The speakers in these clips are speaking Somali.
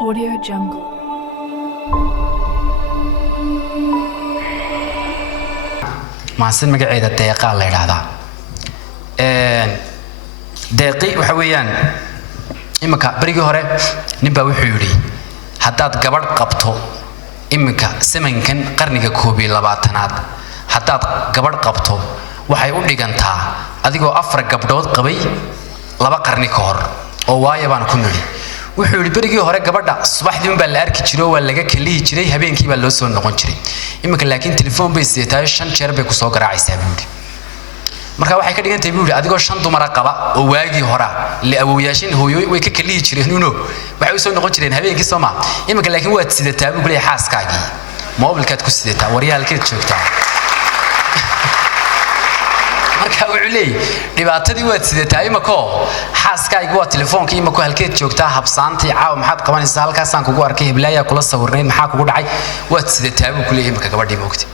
Audio Jungle. maasin magaceeda deeqa la yiraahdaa deeqi waxa weeyaan imika barigi hore nin baa wuxuu yiri hadaad gabadh qabto imika samankan qarniga 22aad hadaad gabadh qabto waxay u dhigantaa adigoo afar gabdhood qabay laba qarni ka hor oo waaya baan ku niri wuxuu yiri barigi hore gabadha subaxdii baa la arki jiray waa laga kaliyi jiray habeenkii baa loo soo noqon jiray imika laakiin telefoon bay siitay 5 jeer bay ku soo garaacaysaa buuri marka waxay ka dhigantay buuri adigoo 5 dumar qaba oo waagi hore la awooyaashin hooyo way ka kaliyi jireen uno waxay u soo noqon jireen habeenkii Soomaa imika laakiin waad sidataa buuri xaaskaagii moobilkaad ku sidataa waryaalkeed joogtaa marka wuxuu leeyahay dhibaatadii waad sidataa imako xaaskaygu waa telefoonka imako halkeed joogtaa habsaantii caaw maxaad qabanaysaa halkaas aan kugu arkay heblaaya kula sawirnayn maxaa kugu dhacay waad sidataa buu ku leeyahay imaka gabadhii moogtay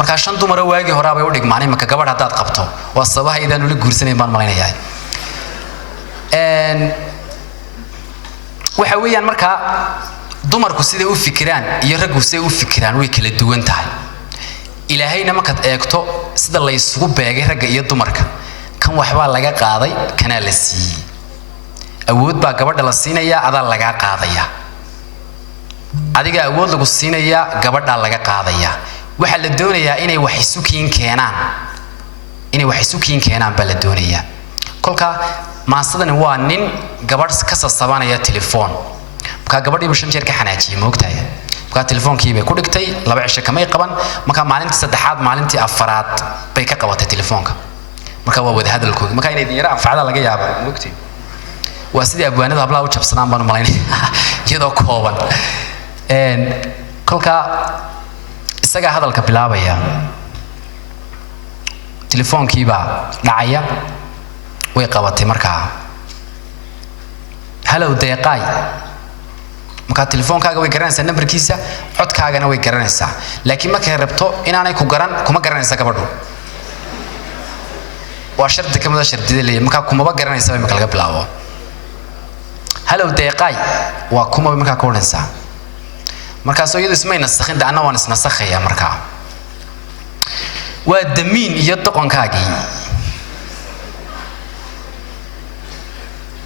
marka 5 dumar waagi hore bay u dhigmaan imaka gabadh hadaad qabto waa sabahaydaan ula guursanay baan malaynayaa waxa weeyaan marka dumarku sida u fikiraan iyo raggu sida u fikiraan way kala duwan tahay ilaahayna markaad eegto sida la isugu beegay ragga iyo dumarka kan waxba laga qaaday kana la siiyay awood baa gabadha la siinaya adaa laga qaadaya adiga awood lagu siinaya gabadha laga qaadaya waxa la doonayaa inay wax isu keenaan baa la doonayaa kolka maasadani waa nin gabadh ka sasabanaya telefoon marka gabadhii 5 jeer ka xanaajiyay moogtahay marka telefoonkii bay ku dhigtay 2 cisho kamay qaban marka maalintii saddexaad maalintii afaraad bay ka qabatay telefoonka marka waa wada hadalkooda marka inay yara afcada laga yaabo moogtay waa sidii abwaanada hablaha u jabsadaan baan malaynaa iyadoo kooban kolka isaga hadalka bilaabaya telefoonkii baa dhacaya way qabatay marka hello deeqay marka telefoonkaaga way garanaysaa numberkiisa codkaagana way garanaysaa laakiin markay rabto inaanay ku garan kuma garanaysa gabadhu waa sharti kamida shartida leeyahay marka kuma garanaysa way marka laga bilaabo hello deeqay waa kuma marka ku oranaysaa marka soo iyadu ismayna saxin daana waan isna saxaya marka waa damiin iyo doqonkaagii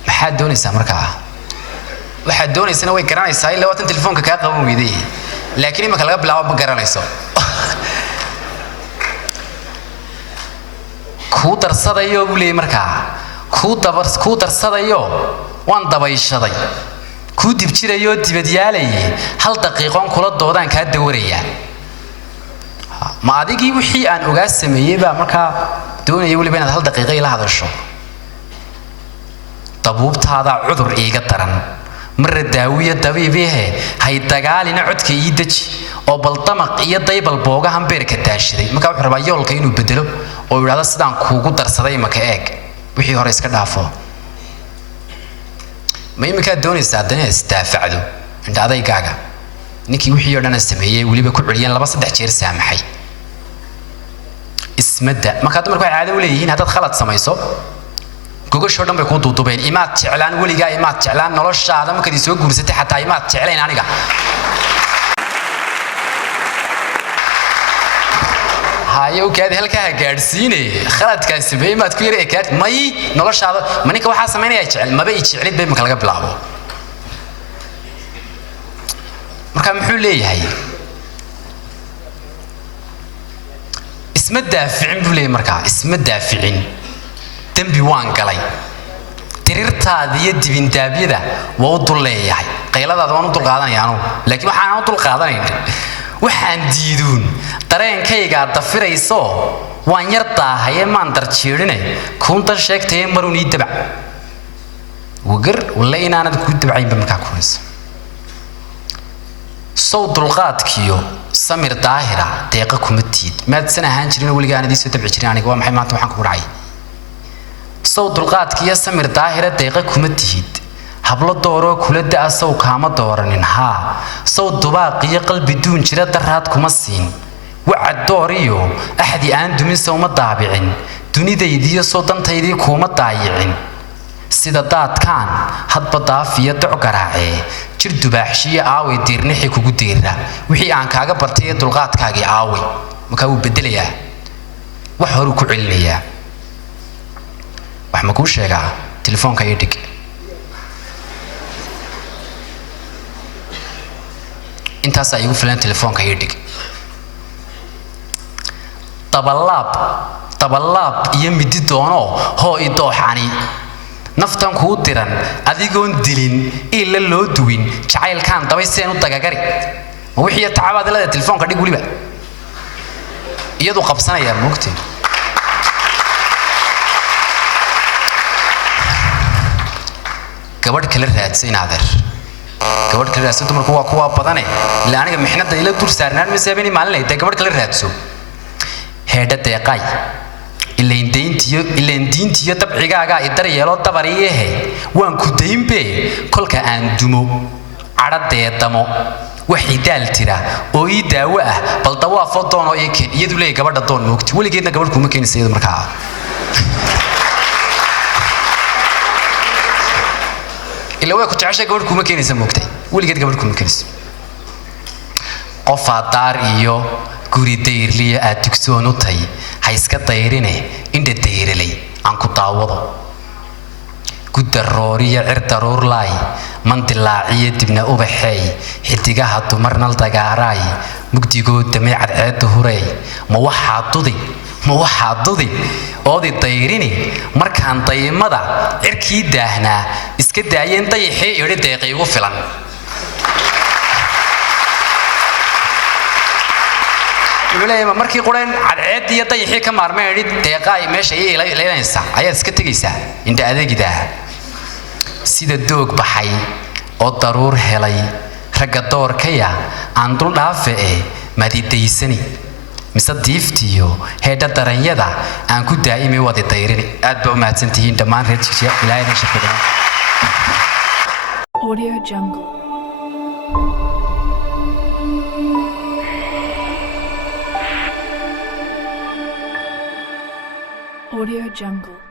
maxaa doonaysaa marka waxa doonaysana way garanaysaa ilaa watan telefoonka ka qaban weeday laakiin marka laga bilaabo ma garanayso ku darsadayo wuli marka ku darsadayo waan dabayshaday ku dibjirayo dibadyaalay hal daqiiqo kula doodaan ka dawaraya ma adigii wixii aan ogaa sameeyay baa marka doonayay wali inaad hal daqiiqo ila hadasho tabuubtaada cudur iiga daran marra daawiya dabiibihe hay dagaalina codka ii daji oo baldamaq iyo daybal booga hambeerka daashiday marka wuxuu rabaa yoolka inuu bedelo oo yiraahdo sidaan kuugu darsaday maka eeg wixii hore iska dhaafo ma imika doonaysaa dana istaafacdo inta adaygaaga ninkii wixii oo dhan sameeyay waliba ku celiyeen 2-3 jeer saamaxay ismada marka dumarku ay caado u leeyihiin hadaad khalad samayso gogasho dhan bay ku duudubeen imaad jeclaan waliga imaad jeclaan noloshaada markii soo guursatay xataa imaad jeclaan aniga hayo kaad halka gaarsiinay khaladkaas sameeyay maad ku yaray kaad may noloshaada maninka waxa sameynaya jecel maba ii jecelid bay marka laga bilaabo marka muxuu leeyahay isma daaficin buu leeyahay marka isma daaficin dambi waan galay tirirtaada iyo dibindaabyada waa u dul leeyahay qayladaada waan u dul qaadanayaa anu laakiin waxaan u dul qaadanayn waxaan diiduun dareenkayga dafirayso waan yar daahaye maan darjeerinay kuunta sheegtay marun ii dabac wagar wala inaanad ku dabcayn markaa kulayso soo dulqaadkiyo samir daahira deeqa kuma tiid maad sanahaan jirin waliga aanadii soo dabci jirin aniga waa maxay maanta waxaan ku dhacay soo dulqaadkiyo samir daahira deeqa kuma tiid hablo dooro kula daa soo kaama dooranin ha soo dubaaqiyo qalbi duun jira daraad kuma siin wacad dooriyo axdi aan dumin soo ma daabicin dunidaydiyo soo dantaydii kuma daayicin sida daadkaan hadba daafiya doc garaacee jir dubaaxshiya aaway diirnixi kugu diira wixii aan kaaga bartay ee dulqaadkaagii aaway markaa wuu bedelayaa wax horuu ku celinayaa wax ma kuu sheegaa telefoonka ii dhig intaasaa igu filan telefoonka ii dhig dabalaab iyo midi doono hoo i dooxani naftan kuu diran adigoon dilin ila loo duwin jacaylkaan dabay seen u dagagari ma wixii tacabaad leedahay telefoonka dhig waliba iyadu qabsanaya moogteen gabadh kala raadsan adeer gabadh kala raadsan dumarku waa kuwa badane ilaa aniga mixnada ila dur saarnaan ma saabini maalin ay gabadh kala raadso heedha deeqay ileen diintiyo dabcigaaga ay daryeelo dabariyehe waan ku daynbe kolka aan dumo cadhadeedamo waxay daal tira oo ii daawo ah bal dawaafo doonoo ii keen iyadu leeyahay gabadha doon moogti weligeedna gabadh kuma keenaysa iyadu markaa ilaa way ku jeceshay gabadh kuma keenaysa moogtay weligeed gabadh kuma keenaysa qof daar iyo guri dayrliya aad dugsoon u tahay ha iska dayrine indha dayralay aan ku daawado gudarooriya cir daruurlaay mandilaaciya dibna ubaxeey xidigaha dumarnal dagaaraay mugdigooda may cadceedda hureey ma waxaa dudi oodi dayrini markaan daymada cirkii daahnaa iska daayeen dayaxii idhi deeqay ugu filan markii qureen cadceeddii iyo dayaxii ka maarmeen idhi deeqaay meesha ii ileynaysaa ayaad iska tegaysaa indha adeegidaa sida doog baxay oo daruur helay ragga doorkaya aan dul dhaafe madidaysani mise diiftiyo heedha daranyada aan ku daa'imi wadi dayrini aad baa u mahadsantihiin dhammaan reer jigjiga ilaahayna shakadaan Audio Jungle. Audio Jungle.